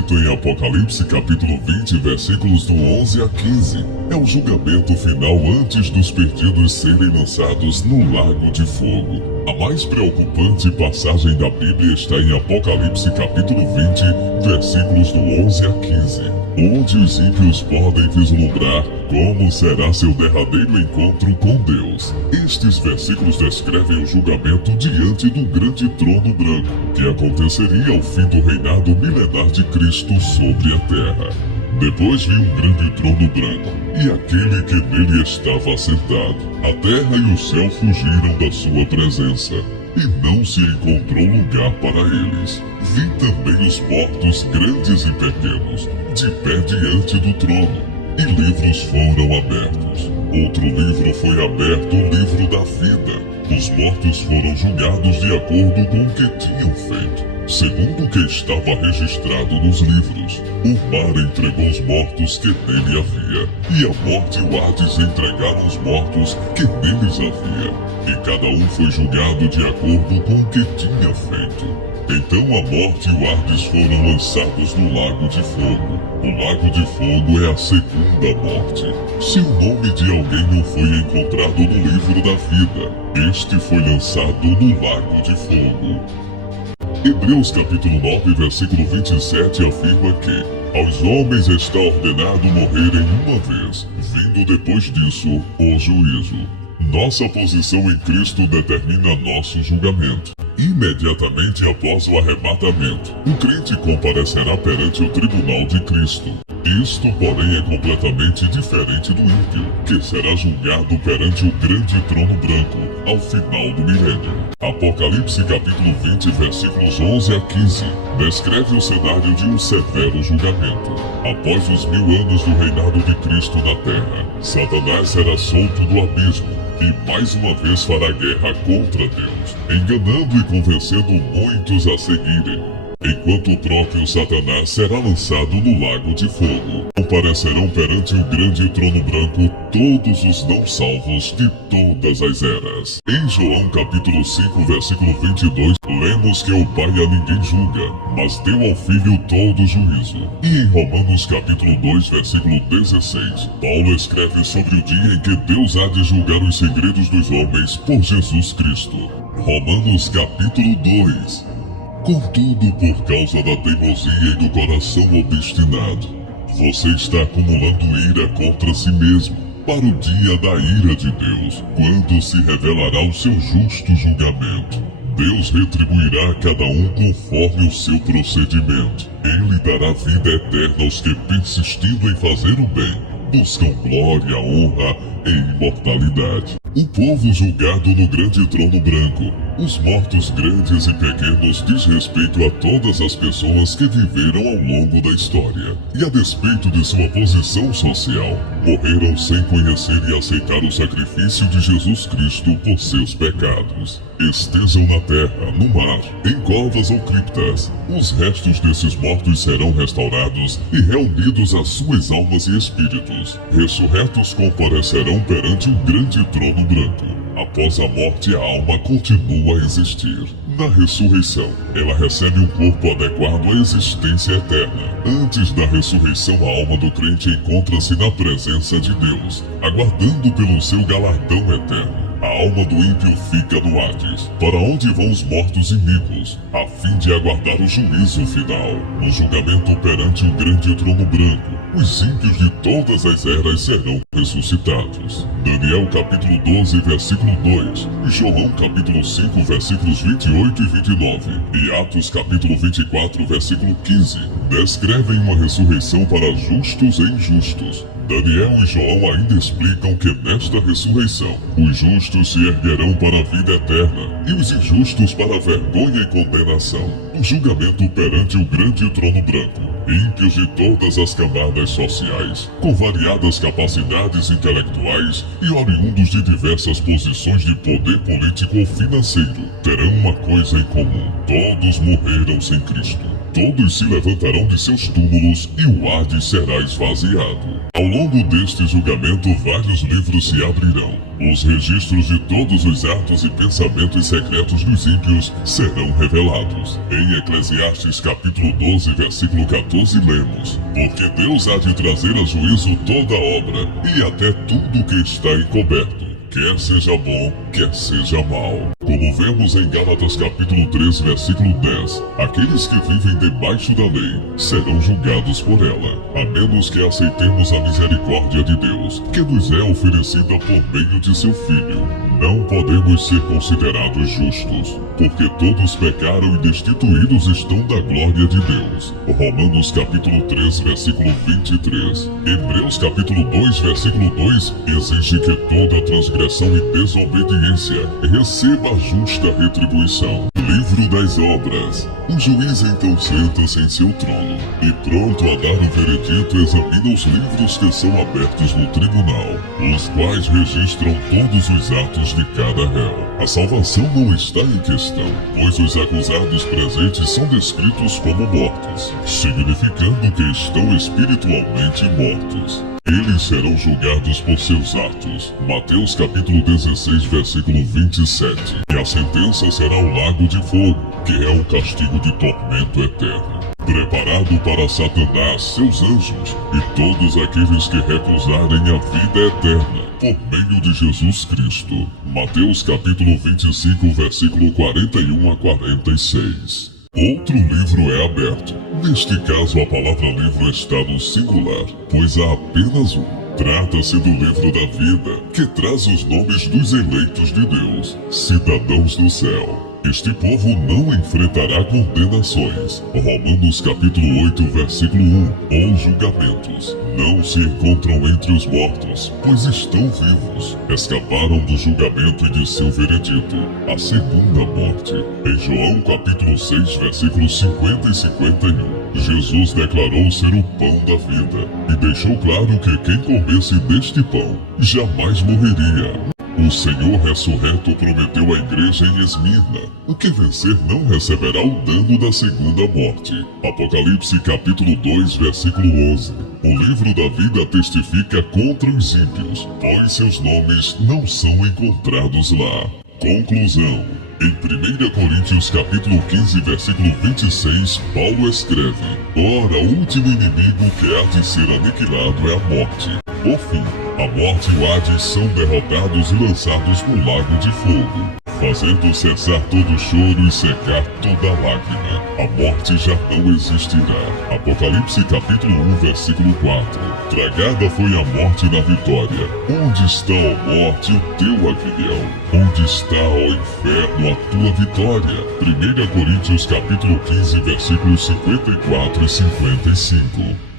escrito em Apocalipse capítulo 20, versículos do 11 a 15. É o julgamento final antes dos perdidos serem lançados no lago de fogo. A mais preocupante passagem da Bíblia está em Apocalipse capítulo 20, versículos do 11 a 15, onde os ímpios podem vislumbrar como será seu derradeiro encontro com Deus. Estes versículos descrevem o julgamento diante do grande trono branco, que aconteceria ao fim do reinado milenar de Cristo sobre a terra. Depois vi um grande trono branco, e aquele que nele estava assentado. A terra e o céu fugiram da sua presença, e não se encontrou lugar para eles. Vi também os mortos, grandes e pequenos, de pé diante do trono, e livros foram abertos. Outro livro foi aberto, o livro da vida. Os mortos foram julgados de acordo com o que tinham feito, segundo o que estava registrado nos livros. O mar entregou os mortos que nele havia, e a morte e o Hades entregaram os mortos que neles havia, e cada um foi julgado de acordo com o que tinha feito. Então a morte e o Hades foram lançados no lago de fogo. O lago de fogo é a segunda morte. Se o nome de alguém não foi encontrado no livro da vida, este foi lançado no lago de fogo. Hebreus capítulo 9, versículo 27 afirma que aos homens está ordenado morrerem uma vez, vindo depois disso o juízo. Nossa posição em Cristo determina nosso julgamento. Imediatamente após o arrebatamento, o crente comparecerá perante o tribunal de Cristo. Isto, porém, é completamente diferente do ímpio, que será julgado perante o grande trono branco ao final do milênio. Apocalipse capítulo 20, versículos 11 a 15, descreve o cenário de um severo julgamento. Após os 1000 anos do reinado de Cristo na terra, Satanás será solto do abismo e mais uma vez fará guerra contra Deus, enganando e convencendo muitos a seguirem, enquanto o próprio Satanás será lançado no lago de fogo. Comparecerão perante o grande trono branco todos os não salvos de todas as eras. Em João capítulo 5, versículo 22, lemos que o Pai a ninguém julga, mas deu ao Filho todo juízo. E em Romanos capítulo 2, versículo 16, Paulo escreve sobre o dia em que Deus há de julgar os segredos dos homens por Jesus Cristo. Romanos capítulo 2. Contudo, por causa da teimosia e do coração obstinado, você está acumulando ira contra si mesmo, para o dia da ira de Deus, quando se revelará o seu justo julgamento. Deus retribuirá a cada um conforme o seu procedimento. Ele dará vida eterna aos que, persistindo em fazer o bem, buscam glória, honra e imortalidade. O povo julgado no grande trono branco, os mortos grandes e pequenos, diz respeito a todas as pessoas que viveram ao longo da história e a despeito de sua posição social, morreram sem conhecer e aceitar o sacrifício de Jesus Cristo por seus pecados. Estejam na terra, no mar, em covas ou criptas, os restos desses mortos serão restaurados e reunidos às suas almas e espíritos. Ressurretos comparecerão perante o grande trono branco. Após a morte, a alma continua a existir. Na ressurreição, ela recebe um corpo adequado à existência eterna. Antes da ressurreição, a alma do crente encontra-se na presença de Deus, aguardando pelo seu galardão eterno. A alma do ímpio fica no Hades, para onde vão os mortos iníquos, a fim de aguardar o juízo final. No julgamento perante o grande trono branco, os ímpios de todas as eras serão ressuscitados. Daniel capítulo 12, versículo 2, João capítulo 5, versículos 28 e 29, e Atos capítulo 24, versículo 15, descrevem uma ressurreição para justos e injustos. Daniel e João ainda explicam que nesta ressurreição, os justos se erguerão para a vida eterna e os injustos para a vergonha e condenação. No julgamento perante o grande trono branco, ímpios de todas as camadas sociais, com variadas capacidades intelectuais e oriundos de diversas posições de poder político ou financeiro, terão uma coisa em comum: todos morreram sem Cristo. todos se levantarão de seus túmulos e o Hades será esvaziado. Ao longo deste julgamento, vários livros se abrirão. Os registros de todos os atos e pensamentos secretos dos ímpios serão revelados. Em Eclesiastes capítulo 12, versículo 14, lemos: Porque Deus há de trazer a juízo toda obra, e até tudo que está encoberto, quer seja bom, quer seja mal. Como vemos em Gálatas capítulo 3, versículo 10, aqueles que vivem debaixo da lei serão julgados por ela, a menos que aceitemos a misericórdia de Deus, que nos é oferecida por meio de seu Filho. Não podemos ser considerados justos, porque todos pecaram e destituídos estão da glória de Deus. Romanos capítulo 3, versículo 23. Hebreus capítulo 2, versículo 2 exige que toda transgressão e desobediência receba a justa retribuição. Livro das Obras. O juiz então senta-se em seu trono e, pronto a dar o veredito, examina os livros que são abertos no tribunal, os quais registram todos os atos de cada réu. A salvação não está em questão, pois os acusados presentes são descritos como mortos, significando que estão espiritualmente mortos. Eles serão julgados por seus atos. Mateus capítulo 16, versículo 27. E a sentença será o lago de fogo, que é o castigo de tormento eterno, preparado para Satanás, seus anjos e todos aqueles que recusarem a vida eterna por meio de Jesus Cristo. Mateus capítulo 25, versículo 41 a 46. Outro livro é aberto. Neste caso, a palavra livro está no singular, pois há apenas um. Trata-se do livro da vida, que traz os nomes dos eleitos de Deus, cidadãos do céu. Este povo não enfrentará condenações. Romanos capítulo 8, versículo 1. Ou julgamentos. Não se encontram entre os mortos, pois estão vivos. Escaparam do julgamento e de seu veredito, a segunda morte. Em João capítulo 6, versículos 50 e 51, Jesus declarou ser o pão da vida e deixou claro que quem comesse deste pão jamais morreria. O Senhor ressurreto prometeu à igreja em Esmirna: o que vencer não receberá o dano da segunda morte. Apocalipse capítulo 2, versículo 11. O livro da vida testifica contra os ímpios, pois seus nomes não são encontrados lá. Conclusão. Em 1 Coríntios capítulo 15, versículo 26, Paulo escreve: Ora, o último inimigo que há de ser aniquilado é a morte. Por fim, a morte e o Hades são derrotados e lançados no lago de fogo, fazendo cessar todo choro e secar toda lágrima. A morte já não existirá. Apocalipse capítulo 1, versículo 4. Tragada foi a morte na vitória. Onde está, ó morte, o teu aguilhão? Onde está, ó inferno, a tua vitória? 1 Coríntios capítulo 15, versículos 54 e 55.